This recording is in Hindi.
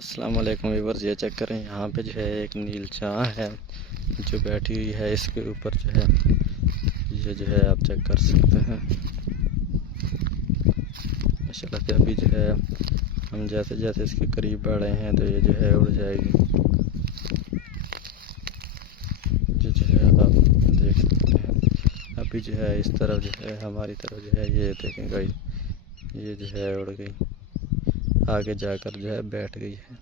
अस्सलाम वालेकुम व्यूअर्स, ये चेक करें। यहाँ पे जो है एक नील चाँ है जो बैठी हुई है। इसके ऊपर जो है ये जो है आप चेक कर सकते हैं। माशाल्लाह से अभी जो है हम जैसे जैसे इसके करीब बढ़ रहे हैं तो ये जो है उड़ जाएगी। जो है आप देख सकते हैं। अभी जो है इस तरफ जो है हमारी तरफ जो है ये देखें गाइस, ये जो है उड़ गई, आगे जाकर जो है बैठ गई है।